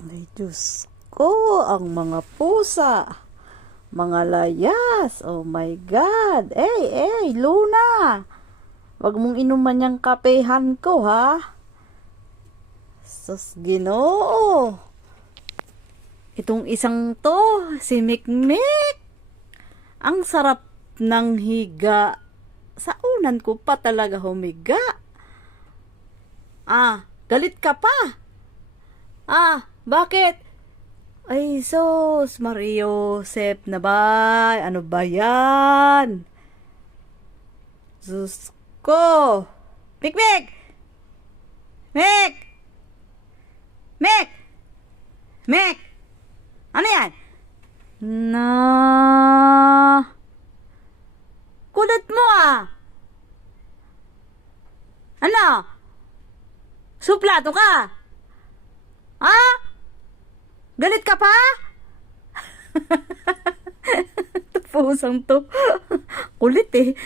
Ay, Diyos ko, ang mga pusa, mga layas, oh my God. Luna, wag mong inuman yung kapehan ko, ha? Sus, Ginoo. Itong isang to, si Mikmik. Ang sarap ng higa. Sa unan ko pa talaga humiga. Galit ka pa. Bakit? Ay, sus, Mariosep na ba? Ano ba yan? Sus ko. Mik, Mik! Mik! Mik! Mik! Ano yan? Na... Kulit mo Ano? Suplato ka? Galit ka pa? Pusang to. Kulit eh.